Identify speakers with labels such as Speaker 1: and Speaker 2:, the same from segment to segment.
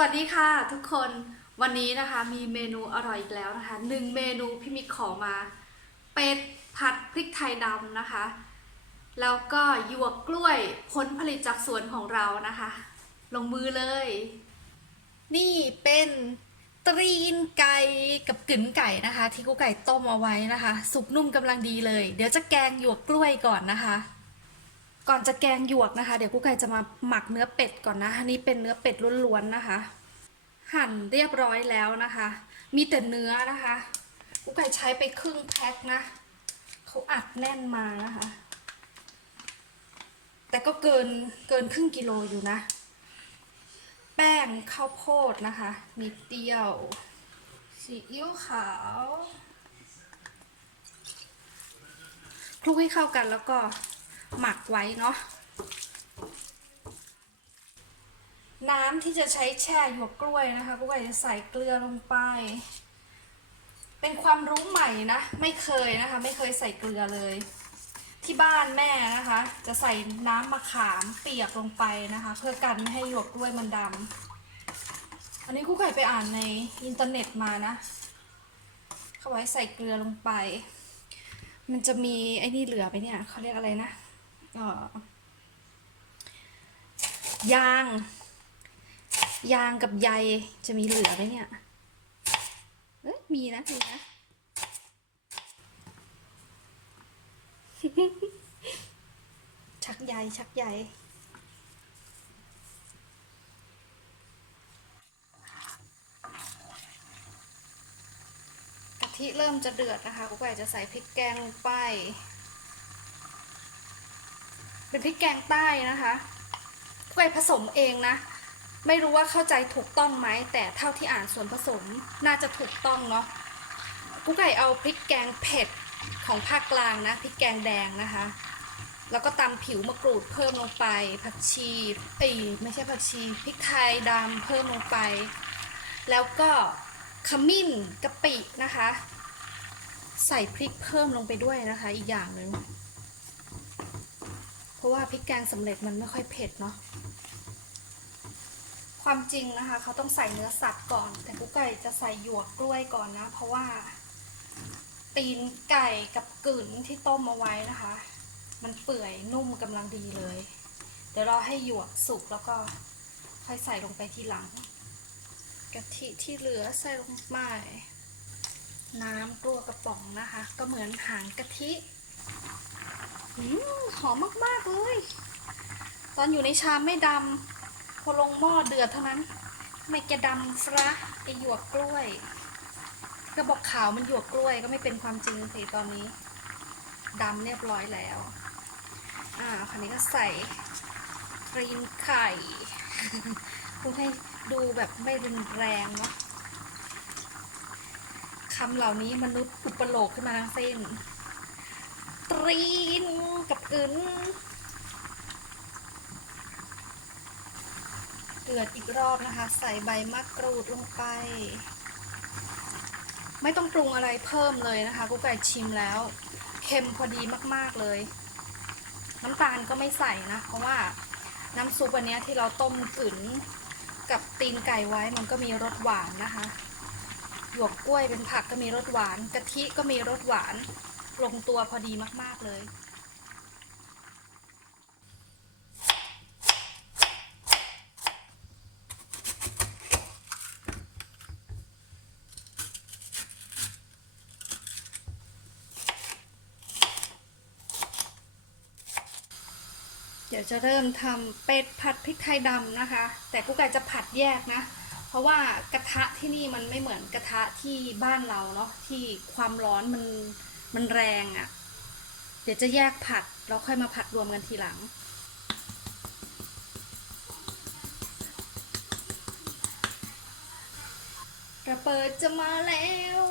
Speaker 1: วัสดีค่ะทุกคนวันนี้นะคะมีเมนูอร่อยอีกแล้วนะคะหนึ่งเมนูพี่มิกขอมา เป็ดผัดพริกไทยดำนะคะ แล้วก็หยวกกล้วยผลผลิตจากสวนของเรานะคะ ลงมือเลย นี่เป็นตรีนไก่กับกึ๋นไก่นะคะ ที่กูไก่ต้มเอาไว้นะคะ สุกนุ่มกำลังดีเลย เดี๋ยวจะแกงหยวกกล้วยก่อนนะคะ ก่อนจะแกงหยวกนะคะ เดี๋ยวกุ๊กไก่จะมาหมักเนื้อเป็ดก่อนนะอันนี้เป็นเนื้อเป็ดล้วนๆนะคะ หั่นเรียบร้อยแล้วนะคะ มีแต่เนื้อนะคะกุ๊กไก่ใช้ไปครึ่งแพ็คนะเขาอัดแน่นมานะคะ แต่ก็เกินเกินครึ่งกิโลอยู่นะ แป้งข้าวโพดนะคะนิดเดียวซีอิ๊วขาวคลุกให้เข้ากันแล้วก็ หมักไว้เนาะน้ำที่จะใช้แช่หยวกกล้วยนะคะก็จะใส่เกลือลงไป เป็นความรู้ใหม่นะ ไม่เคยนะคะ ไม่เคยใส่เกลือเลย ที่บ้านแม่นะคะ จะใส่น้ำมะขามเปียกลงไปนะคะ เพื่อกันไม่ให้หยวกกล้วยมันดำอันนี้กูไก่ไปอ่านในอินเทอร์เน็ตมานะ เขาไว้ใส่เกลือลงไป มันจะมีไอ้นี่เหลือไปเนี่ยเขาเรียกอะไรนะ เอ่อยาง ยางกับใยจะมีเหลือไหมเนี่ยเอ้ยมีนะมีนะชักใยชักใยกะทิเริ่มจะเดือดนะคะกุ๊กไก่จะใส่พริกแกงลงไป เป็นพริกแกงใต้นะคะกไก่ผสมเองนะ ไม่รู้ว่าเข้าใจถูกต้องไหม แต่เท่าที่อ่านส่วนผสมน่าจะถูกต้องเนาะกุ๊กไก่เอาพริกแกงเผ็ดของภาคกลางนะพริกแกงแดงนะคะ แล้วก็ตำผิวมะกรูดเพิ่มลงไป ผักชีเอ้ยไม่ใช่ผักชีพริกไทยดำเพิ่มลงไป แล้วก็ขมิ้นกะปินะคะ ใส่พริกเพิ่มลงไปด้วยนะคะ อีกอย่างหนึ่ง ราะว่าพริกแกงสำเร็จมันไม่ค่อยเผ็ดเนาะความจริงนะคะ เขาต้องใส่เนื้อสัตว์ก่อน แต่กุ๊กไก่จะใส่หยวกกล้วยก่อนนะ เพราะว่า ตีนไก่กับกึ๋นที่ต้มเอาไว้นะคะ มันเปื่อยนุ่มกำลังดีเลย เดี๋ยวเราให้หยวกสุกแล้วก็ค่อยใส่ลงไปทีหลังกะทิที่เหลือใส่ลงไปน้ำกลัวกระป๋องนะคะ ก็เหมือนหางกะทิ หอมมากๆเลย ตอนอยู่ในชามไม่ดำ พอลงหม้อเดือดเท่านั้น ไม่แกดำฟระไอหยวกกล้วยก็บอกขาวมันหยวกกล้วยก็ไม่เป็นความจริงสิตอนนี้ดำเรียบร้อยแล้ว อ่าคราวนี้ก็ใส่กรีนไข่เพื่อให้ดูแบบไม่รุนแรงเนาะคำเหล่านี้มนุษย์อุปโลกขึ้นมาทั้งสิ้น ตรีน กึนเดือดอีกรอบนะคะ ใส่ใบมะกรูดลงไป ไม่ต้องปรุงอะไรเพิ่มเลยนะคะกุ๊กไก่ชิมแล้วเค็มพอดีมากๆเลย น้ำตาลก็ไม่ใส่นะ เพราะว่าน้ำซุปอันนี้ที่เราต้มกึ๋นกับตีนไก่ไว้มันก็มีรสหวานนะคะหยวกกล้วยเป็นผักก็มีรสหวาน กะทิก็มีรสหวานลงตัวพอดีมาก ๆ เลย ดี๋ยวจะเริ่มทำเป็ดผัดพริกไทยดำนะคะ แต่กุ๊กไก่จะผัดแยกนะ เพราะว่ากระทะที่นี่มันไม่เหมือนกระทะที่บ้านเราเนาะที่ความร้อนมันมันแรงอะ่ะ เดี๋ยวจะแยกผัดแล้วค่อยมาผัดรวมกันทีหลังกระเปิดจะมาแล้ว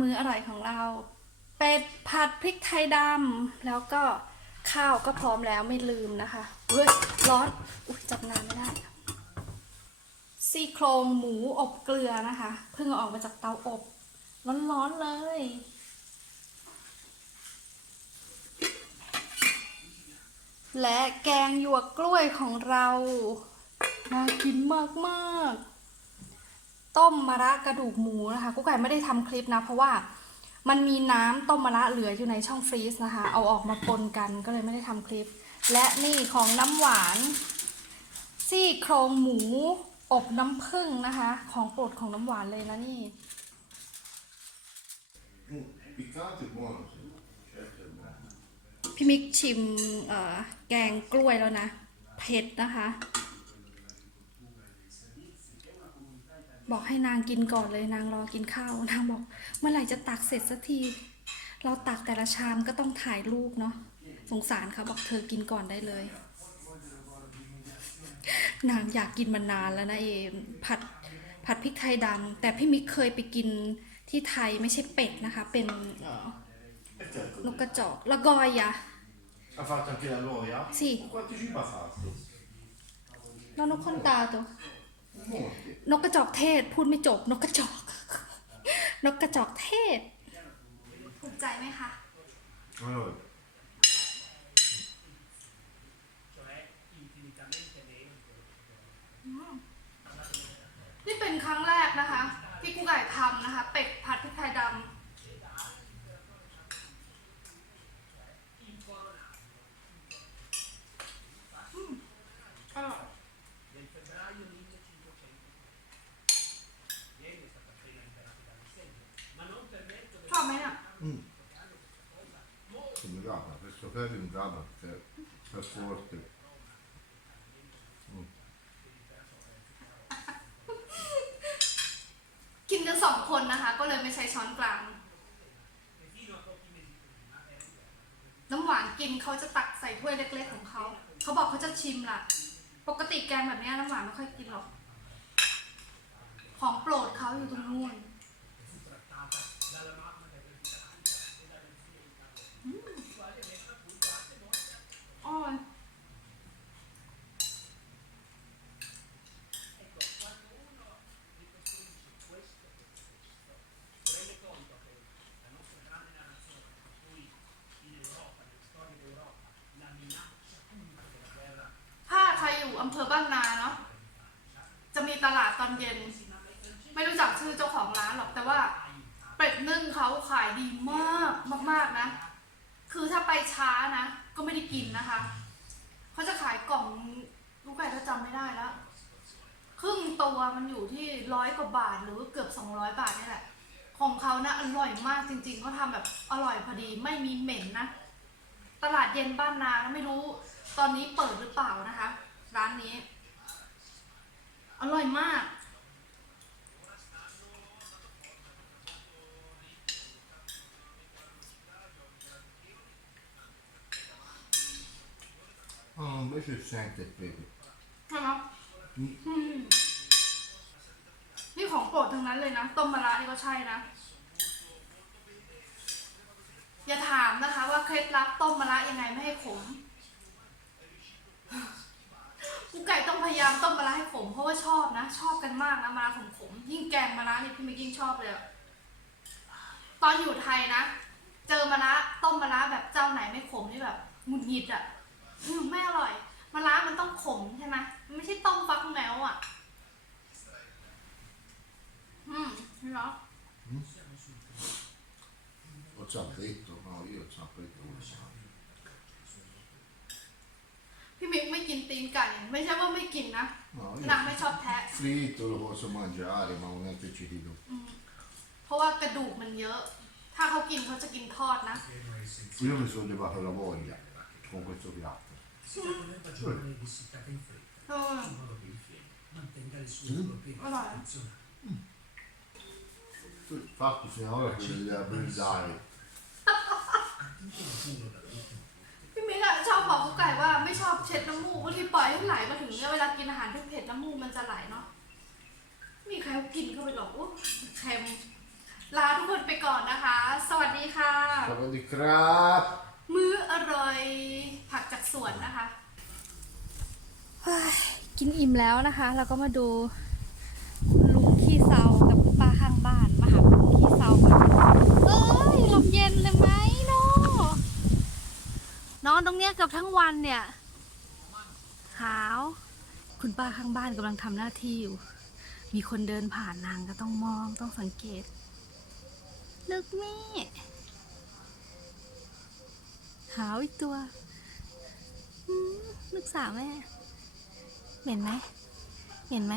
Speaker 1: มื้ออร่อยของเรา เป็ดผัดพริกไทยดำแล้วก็ข้าวก็พร้อมแล้วไม่ลืมนะคะเฮ้ยร้อนอุ้ยจับนานไม่ได้ซี่โครงหมูอบเกลือนะคะเพิ่งอออกมาจากเตาอบร้อนๆเลย และแกงหยวกกล้วยของเรา น่ากินมากๆ ต้มมะระกระดูกหมูนะคะกุ๊กไก่ไม่ได้ทำคลิปนะ เพราะว่ามันมีน้ำต้มมะระเหลืออยู่ในช่องฟรีซนะคะ เอาออกมาปนกันก็เลยไม่ได้ทำคลิป และนี่ของน้ำหวานซี่โครงหมูอบน้ำผึ้งนะคะ ของโปรดของน้ำหวานเลยนะนี่ พี่มิกชิมแกงกล้วยแล้วนะ เผ็ดนะคะ บอกให้นางกินก่อนเลยนางรอกินข้าวนางบอก เมื่อไหร่จะตักเสร็จสักที เราตักแต่ละชามก็ต้องถ่ายรูปเนาะสงสารเขาบอกเธอกินก่อนได้เลย นางอยากกินมานานแล้วนะเอมผัดผัดพริกไทยดำแต่พี่มิกเคยไปกินที่ไทยไม่ใช่เป็ดนะคะ เป็นเอ่อ
Speaker 2: E certo.
Speaker 1: นกกระจอกละกอยอะ
Speaker 2: Ha fatto anche la loia?
Speaker 1: Sì.
Speaker 2: Quanti cibo ha fatto?
Speaker 1: แล้วนกคนตาตัว
Speaker 2: Molti.
Speaker 1: นกกระจอกเทศ พูดไม่จบ นกกระจอก นกกระจอกเทศภูมิใจไหมคะ
Speaker 2: Allora,
Speaker 3: cioè infinitamente meno di quello che
Speaker 1: นี่เป็นครั้งแรกนะคะ ที่กูไก่ทำนะคะ เป็ดผัดพริกไทยดำอืมอร่อย
Speaker 3: nel febbraio 1500 ieri è stata appena liberata dalle stelle ma non permetto
Speaker 1: ชอบไหมเนี่ย
Speaker 2: sono brava, questo ferro è brava perché è forte.
Speaker 1: กินกันสองคนนะคะ ก็เลยไม่ใช้ช้อนกลาง น้ำหวานกินเขาจะตักใส่ถ้วยเล็กๆของเขา เขาบอกเขาจะชิมล่ะ ปกติแกงแบบเนี้ยน้ำหวานไม่ค่อยกินหรอก ของโปรดเขาอยู่ตรงนู้นอืมอร่อย
Speaker 3: rende conto che la nostra grande narrazione per cui in Europa, nella storia d'Europa, la minaccia unica della guerra
Speaker 1: ถ้าใครอยู่อำเภอบ้านนาเนาะ จะมีตลาดตอนเย็น ไม่รู้จักชื่อเจ้าของร้านหรอก แต่ว่าเป็ดนึ่งเขาขายดีมากมาก ๆนะ คือถ้าไปช้านะ ก็ไม่ได้กินนะคะเขาจะขายกล่องลูกไก่ถ้าจำไม่ได้แล้ว ครึ่งตัวมันอยู่ที่ร้อยกว่าบาทหรือเกือบสองร้อยบาทนี่แหละ ของเขานะอร่อยมากจริงๆเขาทำแบบอร่อยพอดีไม่มีเหม็นนะ ตลาดเย็นบ้านนาไม่รู้ตอนนี้เปิดหรือเปล่านะคะ ร้านนี้ อร่อยมาก
Speaker 2: Ah, invece sente il pepe.
Speaker 1: ใช่ไหมอืมนี่ของโปรดทั้งนั้นเลยนะ ต้มมะระนี่ก็ใช่นะ อย่าถามนะคะว่าเคล็ดลับต้มมะระยังไงไม่ให้ขมกูไก่ต้องพยายามต้มมะระให้ขมเพราะว่าชอบนะ ชอบกันมากนะมะระขมขมๆยิ่งแกงมะระนี่พี่มิกยิ่งชอบเลยอะตอนอยู่ไทยนะ เจอมะระต้มมะระแบบเจ้าไหนไม่ขมนี่แบบหงุดหงิดอะ อืมไม่อร่อยมะระมันต้องขมใช่ไหมมันไม่ใช่ต้มฟักแมวอะ อืมเหรอ
Speaker 2: Ho già detto, no, io ho già detto come sa.
Speaker 1: พี่มิกไม่กินตีนไก่ ไม่ใช่ว่าไม่กินนะ
Speaker 2: No,
Speaker 1: นาง
Speaker 2: io
Speaker 1: ไม่ชอบแทะ
Speaker 2: fritto lo posso mangiare, ma non è che ci dico.
Speaker 1: เพราะว่ากระดูกมันเยอะ ถ้าเขากินเขาจะกินทอดนะ
Speaker 2: Io mi sono levato la voglia con questo piatto.
Speaker 3: La giovane visitate in fretta
Speaker 1: เออ
Speaker 3: in modo che il fieno mantenga le sue
Speaker 2: Mm.
Speaker 3: proprietà
Speaker 1: Allora.
Speaker 3: funzionali
Speaker 2: Fatto finora per brindare.
Speaker 3: uno dalla vittima
Speaker 1: พี่มิกอะชอบบอกกุ๊กไก่ว่าไม่ชอบเช็ดน้ำมูกบางทีปล่อยให้ไหลมาถึงเนี่ยเวลากินอาหารที่เผ็ดน้ำมูกมันจะไหลเนาะไม่มีใครเขากินเข้าไปหรอกอู้เค็มลาทุกคนไปก่อนนะคะ สวัสดีค่ะ
Speaker 2: Sawadee krab!
Speaker 1: มื้ออร่อยผักจากสวนนะคะ กินอิ่มแล้วนะคะแล้วก็มาดูคุณลุงขี้เซากับป้าข้างบ้านมาหาคุณลุงขี้เซากันเอ้ยลมเย็นเลยไหมเนาะนอนตรงเนี้ยเกือบทั้งวันเนี่ยหาว คุณป้าข้างบ้านกำลังทำหน้าที่อยู่ มีคนเดินผ่านนางก็ต้องมองต้องสังเกต ลึกแม่ หาวอีกตัวลูกสาวแม่ เหม็นไหม เหม็นไหม